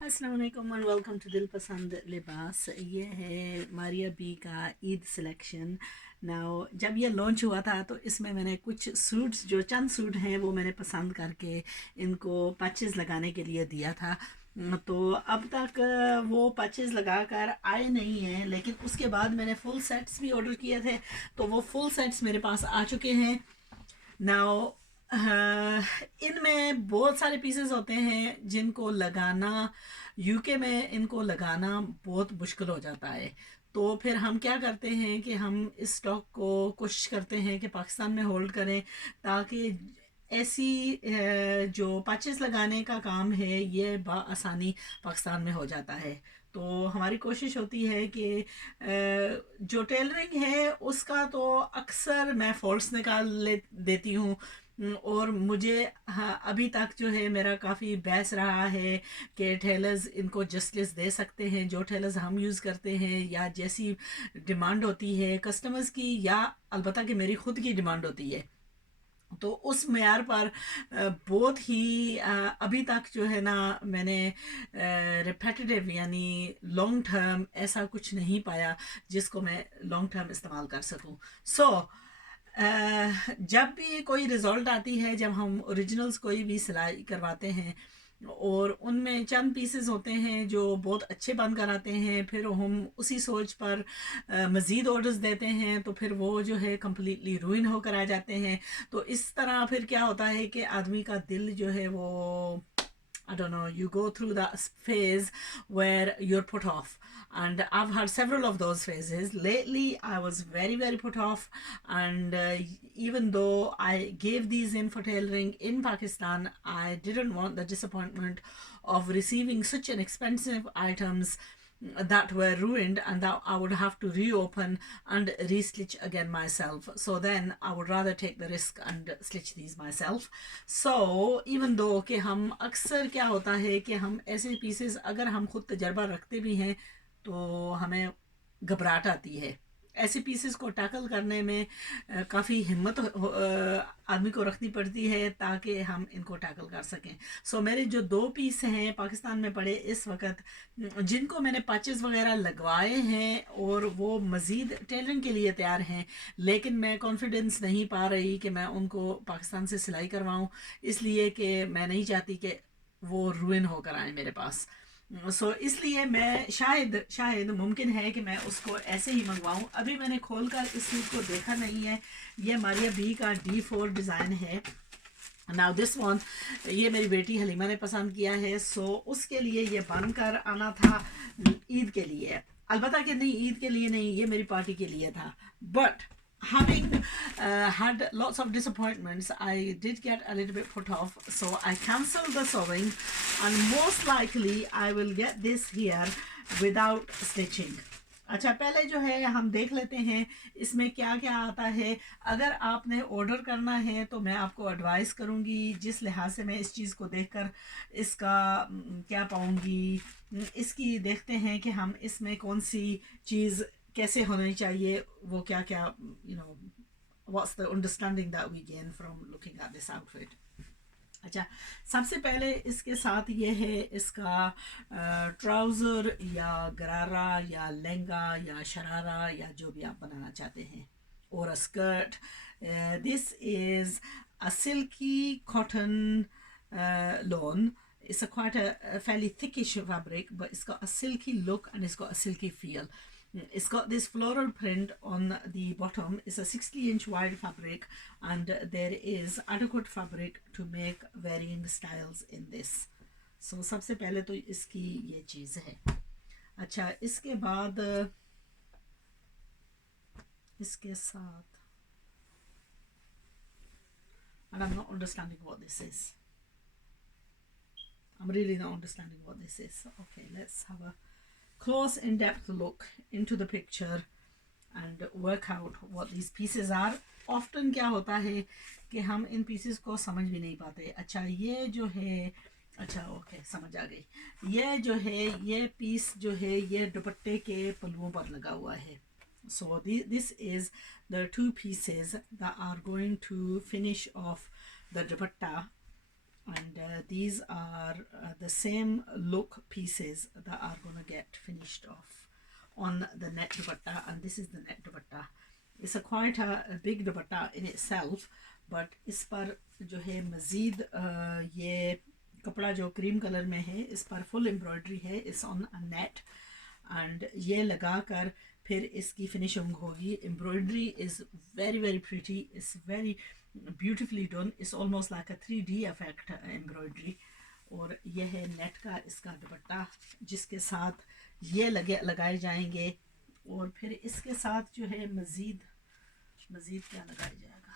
अस्सलाम वालेकुम and welcome to दिल पसंद लिबास। ये है मारिया बी का ईद सिलेक्शन। नाउ जब ये लॉन्च हुआ था तो इसमें मैंने कुछ सूट्स, जो चंद सूट हैं, वो मैंने पसंद करके इनको पैचेस लगाने के लिए दिया था। तो अब तक वो पैचेस लगा कर आए नहीं हैं, लेकिन उसके बाद मैंने फुल सेट्स भी ऑर्डर किए थे, तो वो फुल सेट्स मेरे पास आ चुके हैं। नाउ इनमें बहुत सारे पीसेस होते हैं जिनको लगाना, यूके में इनको लगाना बहुत मुश्किल हो जाता है। तो फिर हम क्या करते हैं कि हम इस स्टॉक को कोशिश करते हैं कि पाकिस्तान में होल्ड करें, ताकि ऐसी जो पैचेस लगाने का काम है ये आसानी पाकिस्तान में हो जाता है। तो हमारी कोशिश होती है कि जो टेलरिंग है उसका तो अक्सर मैं फॉल्ट्स निकाल ले देती हूँ। और मुझे, हाँ, अभी तक जो है मेरा काफ़ी बहस रहा है कि टेलर्स इनको जस्टिस दे सकते हैं, जो टेलर्स हम यूज़ करते हैं, या जैसी डिमांड होती है कस्टमर्स की, या अलबत्ता कि मेरी खुद की डिमांड होती है, तो उस मेयार पर बहुत ही अभी तक जो है ना, मैंने रिपेटिटिव यानी लॉन्ग टर्म ऐसा कुछ नहीं पाया जिसको मैं लॉन्ग टर्म इस्तेमाल कर सकूं। सो जब भी कोई रिजल्ट आती है, जब हम ओरिजिनल्स कोई भी सिलाई करवाते हैं और उनमें चंद पीसेस होते हैं जो बहुत अच्छे बन कर आते हैं, फिर हम उसी सोच पर मज़ीद ऑर्डर्स देते हैं, तो फिर वो जो है कम्प्लीटली रूइन होकर आ जाते हैं। तो इस तरह फिर क्या होता है कि आदमी का दिल जो है वो, I don't know, you go through that phase where you're put off. And I've had several of those phases. Lately, I was very, very put off. And even though I gave these in for tailoring in Pakistan, I didn't want the disappointment of receiving such an expensive items that were ruined and that I would have to reopen and re-stitch again myself. So then I would rather take the risk and stitch these myself. So even though कि हम अक्सर क्या होता है कि हम ऐसे pieces अगर हम खुद तजर्बा रखते भी हैं तो हमें घबराहट आती है। ऐसे पीसेस को टैकल करने में काफ़ी हिम्मत आदमी को रखनी पड़ती है ताकि हम इनको टैकल कर सकें। सो मेरे जो दो पीस हैं पाकिस्तान में पड़े इस वक्त, जिनको मैंने पैचेस वगैरह लगवाए हैं और वो मज़ीद टेलरिंग के लिए तैयार हैं, लेकिन मैं कॉन्फिडेंस नहीं पा रही कि मैं उनको पाकिस्तान से सिलाई करवाऊँ, इसलिए कि मैं नहीं चाहती कि वो रुइन होकर आए मेरे पास। इसलिए मैं शायद शायद मुमकिन है कि मैं उसको ऐसे ही मंगवाऊं। अभी मैंने खोलकर इस सूट को देखा नहीं है। ये मारिया बी का D4 डिज़ाइन है। नाउ दिस वन, ये मेरी बेटी हलीमा ने पसंद किया है, सो उसके लिए ये बन कर आना था ईद के लिए। अलबत्ता कि नहीं, ईद के लिए नहीं, ये मेरी पार्टी के लिए था। But having had lots of disappointments, I did get a little bit put off, so I cancelled the sewing, and most likely I will get this here without stitching. अच्छा, पहले जो है हम देख लेते हैं इसमें क्या क्या आता है। अगर आपने ऑर्डर करना है तो मैं आपको एडवाइस करूंगी, जिस लिहाज से मैं इस चीज़ को देखकर इसका क्या पाऊंगी, इसकी देखते हैं कि हम इसमें कौन सी चीज़ कैसे होनी चाहिए, वो क्या क्या, you know, what's the understanding that we gain from looking at this outfit. अच्छा, सबसे पहले इसके साथ ये है इसका ट्राउज़र या गरारा या लहंगा या शरारा या जो भी आप बनाना चाहते हैं, और a skirt. This is a silky cotton lawn. It's a quite a fairly thickish fabric, but it's got a silky look and it's got a silky feel. It's got this floral print on the bottom. It's a 60-inch wide fabric, and there is adequate fabric to make varying styles in this. So सबसे पहले तो इसकी ये चीज़ है। अच्छा, इसके बाद इसके साथ, and I'm not understanding what this is. I'm really not understanding what this is. Okay, let's have a close in-depth look into the picture and work out what these pieces are. Often क्या होता है कि हम इन pieces को समझ भी नहीं पाते। अच्छा, ये जो है, अच्छा ओके, समझ आ गई। ये जो है, ये पीस जो है ये दुपट्टे के पल्लुओं पर लगा हुआ है। So this is the two pieces that are going to finish off the dupatta and these are the same look pieces that are gonna get finished off on the net dupatta, and this is the net dupatta. It's a quite a big dupatta in itself, but इस पर जो है मज़ीद ये कपड़ा जो cream colour में है इस पर फुल एम्ब्रॉयडरी है, इस ऑन अ नेट, एंड ये लगा कर फिर इसकी फिनिशिंग होगी. Embroidery is very very pretty, it's very beautifully done, it's almost like a 3D effect embroidery. और यह है नेट का इसका दुपट्टा जिसके साथ ये लगाए जाएंगे. और फिर इसके साथ जो है मज़ीद क्या लगाया जाएगा,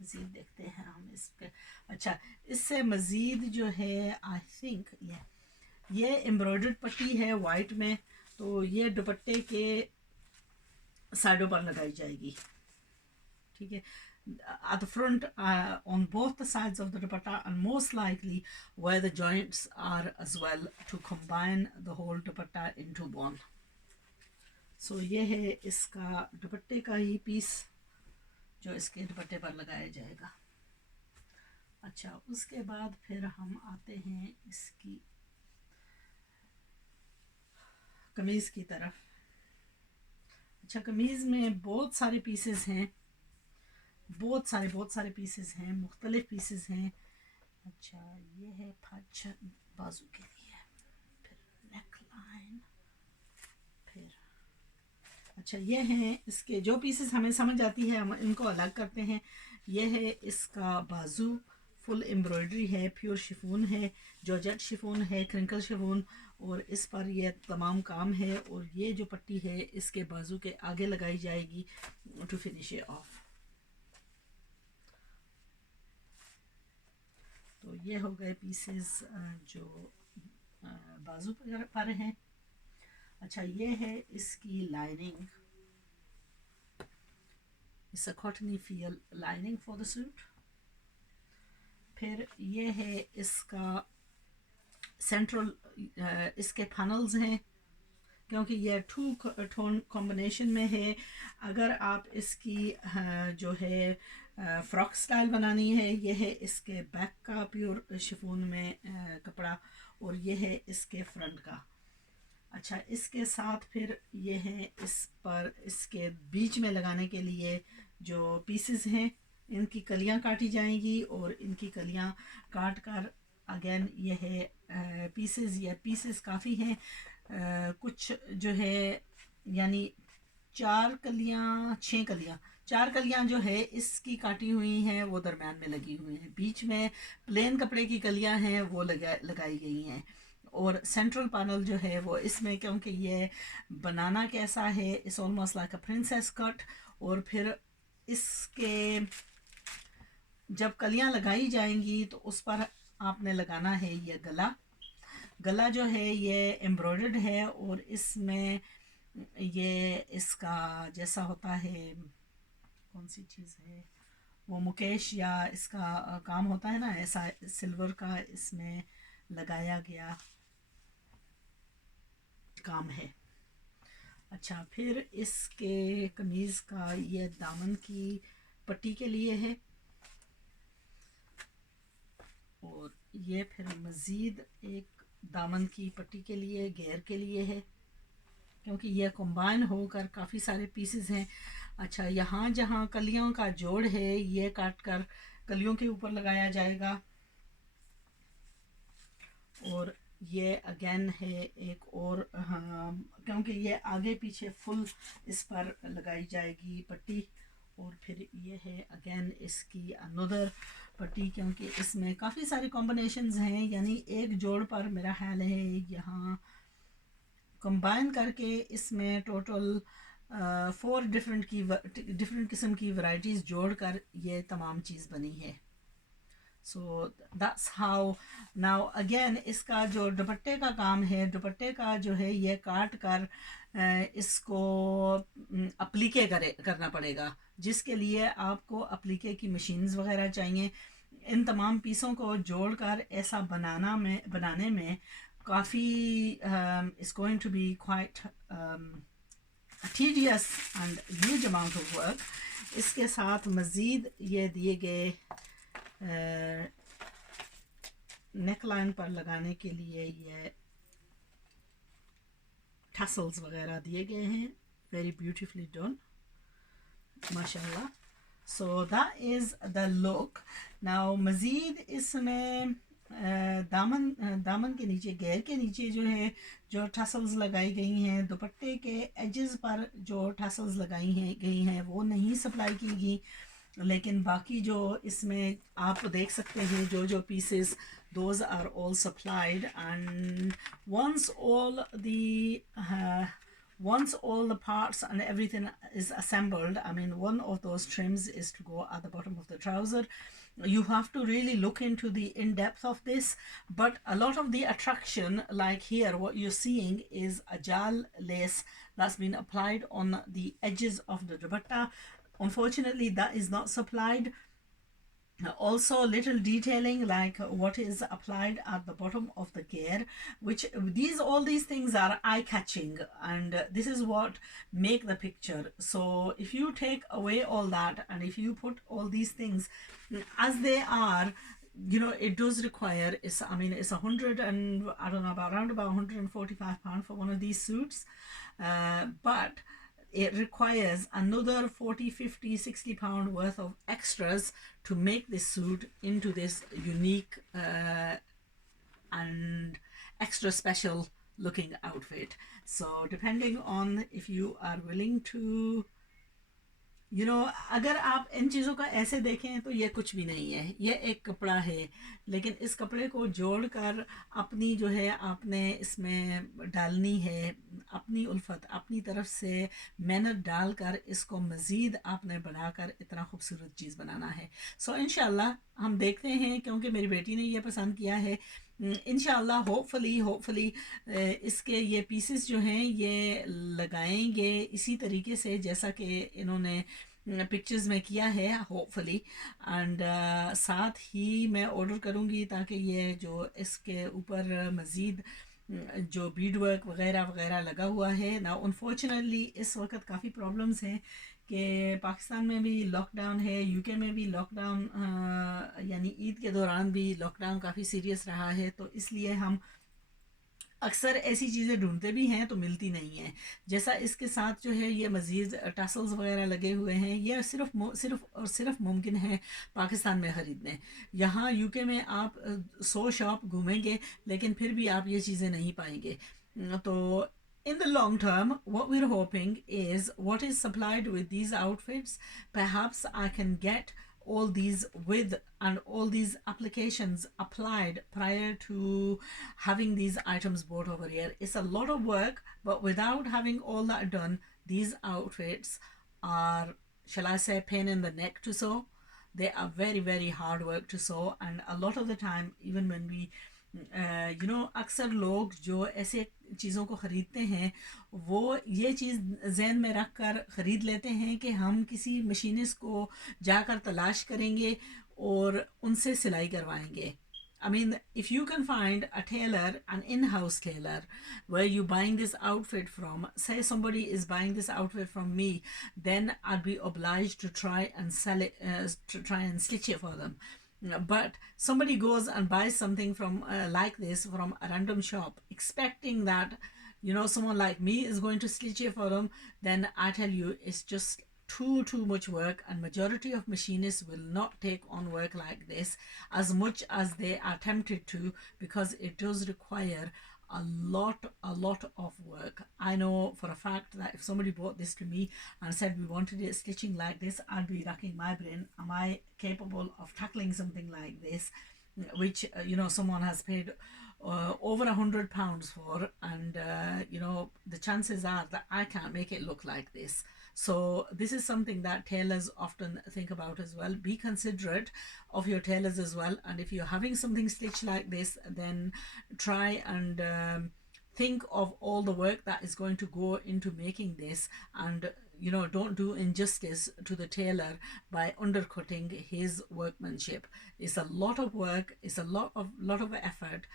मज़ीद देखते हैं हम इसके. अच्छा, इससे मज़ीद जो है आई थिंक ये एम्ब्रॉयडर्ड पट्टी है वाइट में, तो ये दुपट्टे के साइडों पर लगाई जाएगी. ठीक है, at the front, on both the sides of the dupatta, and most likely where the joints are as well, to combine the whole dupatta into one. So ये है इसका दुपट्टे का ही पीस जो इसके दुपट्टे पर लगाया जाएगा. अच्छा, उसके बाद फिर हम आते हैं इसकी कमीज़ की तरफ. अच्छा, कमीज़ में बहुत सारे पीसेस हैं, बहुत सारे पीसेस हैं, मुख्तलिफ पीसेस हैं. अच्छा, ये है फच बाजू के लिए, फिर नेक लाइन, फिर अच्छा ये हैं इसके जो पीसेस हमें समझ आती है हम इनको अलग करते हैं. ये है इसका बाजू, फुल एम्ब्रॉयडरी है, प्योर शिफॉन है, जॉर्जेट शिफॉन है, क्रिंकल शिफॉन, और इस पर ये तमाम काम है. और ये जो पट्टी है इसके बाजू के आगे लगाई जाएगी टू फिनिश इट ऑफ. तो ये हो गए पीसेस जो बाजू पर हैं. अच्छा, ये है इसकी lining, it's a cottony feel lining for the suit. फिर ये है इसका सेंट्रल, इसके फनल्स हैं क्योंकि ये 2 टोन कॉम्बिनेशन में है. अगर आप इसकी जो है फ्रॉक स्टाइल बनानी है, ये है इसके बैक का प्योर शिफॉन में कपड़ा, और ये है इसके फ्रंट का. अच्छा, इसके साथ फिर ये है इस पर इसके बीच में लगाने के लिए जो पीसेस हैं, इनकी कलियां काटी जाएंगी, और इनकी कलियां काट कर अगेन ये है पीसेस. ये पीसेस काफ़ी हैं, कुछ जो है यानी 4 कलियां 6 कलियां, 4 कलियां जो है इसकी काटी हुई हैं वो दरम्यान में लगी हुई हैं. बीच में प्लेन कपड़े की कलियां हैं वो लगाई गई हैं. और सेंट्रल पैनल जो है वो इसमें, क्योंकि ये बनाना कैसा है, it's almost like a princess cut. और फिर इसके जब कलियां लगाई जाएंगी तो उस पर आपने लगाना है ये गला जो है ये एम्ब्रॉयडर्ड है, और इसमें ये इसका जैसा होता है, कौन सी चीज़ है वो, मुकेश या इसका काम होता है ना, ऐसा सिल्वर का इसमें लगाया गया काम है. अच्छा, फिर इसके कमीज़ का ये दामन की पट्टी के लिए है, और ये फिर मज़ीद एक दामन की पट्टी के लिए, घेर के लिए है, क्योंकि ये कंबाइन होकर काफ़ी सारे पीसेस हैं. अच्छा, यहाँ जहाँ कलियों का जोड़ है ये काट कर कलियों के ऊपर लगाया जाएगा. और ये अगेन है एक और, हाँ, क्योंकि ये आगे पीछे फुल इस पर लगाई जाएगी पट्टी. और फिर ये है अगेन इसकी अनदर पट्टी, क्योंकि इसमें काफ़ी सारे कॉम्बिनेशंस हैं, यानी एक जोड़ पर मेरा ख्याल है यहाँ कंबाइन करके इसमें टोटल 4 डिफरेंट किस्म की वैरायटीज़ जोड़कर ये तमाम चीज़ बनी है. So that's how. Now again इसका जो दुपट्टे का काम है, दुपट्टे का जो है ये काट कर इसको अप्लीके करना पड़ेगा, जिसके लिए आपको अप्लीके की मशीन्स वगैरह चाहिए. इन तमाम पीसों को जोड़कर ऐसा बनाने में काफ़ी it's going to be quite tedious and huge amount of work. इसके साथ मज़ीद ये दिए गए नेक लाइन पर लगाने के लिए ये टसल्स वगैरह दिए गए हैं, वेरी ब्यूटीफुली डन, माशाल्लाह. So that is the look. Now मज़ीद इसमें दामन के नीचे, घेर के नीचे जो है, जो टसल्स लगाई गई हैं, दुपट्टे के एजेस पर जो टसल्स गई हैं वो नहीं सप्लाई की गई, लेकिन बाकी जो इसमें आप देख सकते हैं जो pieces, those are all supplied, and once all the uh, once all the parts and everything is assembled, I mean, one of those trims is to go at the bottom of the trouser. You have to really look into the in-depth of this, but a lot of the attraction, like here what you're seeing is a jal lace that's been applied on the edges of the dupatta. Unfortunately, that is not supplied. Also, little detailing like what is applied at the bottom of the gear, which all these things are eye-catching, and this is what make the picture. So if you take away all that, and if you put all these things as they are, it does require, it's 100 and I don't know, about around about £145 for one of these suits, but it requires another 40, 50, 60 pound worth of extras to make this suit into this unique and extra special looking outfit. So depending on if you are willing to, अगर आप इन चीज़ों का ऐसे देखें तो ये कुछ भी नहीं है, ये एक कपड़ा है, लेकिन इस कपड़े को जोड़कर अपनी जो है आपने इसमें डालनी है, अपनी उल्फत, अपनी तरफ से मेहनत डालकर इसको मज़ीद आपने बढ़ाकर इतना खूबसूरत चीज़ बनाना है. सो इंशाल्लाह हम देखते हैं, क्योंकि मेरी बेटी ने ये पसंद किया है. इंशाल्लाह होपफुली इसके ये पीसेस जो हैं ये लगाएंगे इसी तरीके से जैसा कि इन्होंने पिक्चर्स में किया है, होपफुली. एंड साथ ही मैं ऑर्डर करूँगी ताकि ये जो इसके ऊपर मज़ीद जो बीड वर्क वगैरह वगैरह लगा हुआ है ना, अनफॉर्चुनेटली इस वक्त काफ़ी प्रॉब्लम्स हैं कि पाकिस्तान में भी लॉकडाउन है, यूके में भी लॉकडाउन, यानी ईद के दौरान भी लॉकडाउन काफ़ी सीरियस रहा है, तो इसलिए हम अक्सर ऐसी चीज़ें ढूंढते भी हैं तो मिलती नहीं हैं. जैसा इसके साथ जो है ये मज़ीद टसल्स वगैरह लगे हुए हैं, ये सिर्फ मुमकिन है पाकिस्तान में ख़रीदने. यहाँ यूके में आप 100 शॉप घूमेंगे लेकिन फिर भी आप ये चीज़ें नहीं पाएंगे. तो in the long term, what we're hoping is what is supplied with these outfits, perhaps I can get all these with and all these applications applied prior to having these items bought over here. It's a lot of work, but without having all that done, these outfits are, shall I say, pain in the neck to sew. They are very, very hard work to sew, and a lot of the time, even when we अक्सर लोग जो ऐसे चीज़ों को ख़रीदते हैं वो ये चीज़ जहन में रख कर ख़रीद लेते हैं कि हम किसी मशीनिस्ट को जाकर तलाश करेंगे और उनसे सिलाई करवाएंगे. I mean, if you can find a tailor, an in-house tailor, where you're buying this outfit from, say somebody is buying this outfit from me, then I'd be obliged to try and sell it, to try and stitch it for them. But somebody goes and buys something from like this from a random shop, expecting that someone like me is going to stitch it for them, then I tell you it's just too much work, and majority of machinists will not take on work like this as much as they are tempted to, because it does require a lot of work. I know for a fact that if somebody bought this to me and said we wanted it stitching like this, I'd be racking my brain, am I capable of tackling something like this, which someone has paid over £100 for, and the chances are that I can't make it look like this. So this is something that tailors often think about as well. Be considerate of your tailors as well, and if you're having something stitched like this, then try and think of all the work that is going to go into making this, and don't do injustice to the tailor by undercutting his workmanship. It's a lot of work, it's a lot of effort.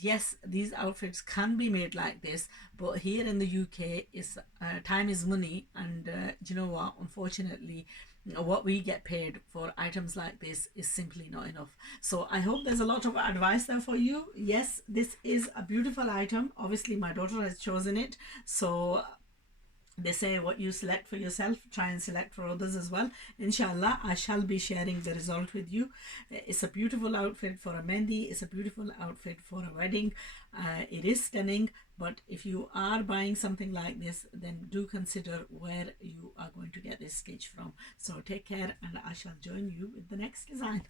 Yes, these outfits can be made like this, but here in the UK, time is money, and you know what, unfortunately what we get paid for items like this is simply not enough. So I hope there's a lot of advice there for you. Yes, this is a beautiful item. Obviously my daughter has chosen it, so they say what you select for yourself, try and select for others as well. Inshallah, I shall be sharing the result with you. It's a beautiful outfit for a mehndi. It's a beautiful outfit for a wedding. It is stunning, but if you are buying something like this, then do consider where you are going to get this stitch from. So take care, and I shall join you with the next design.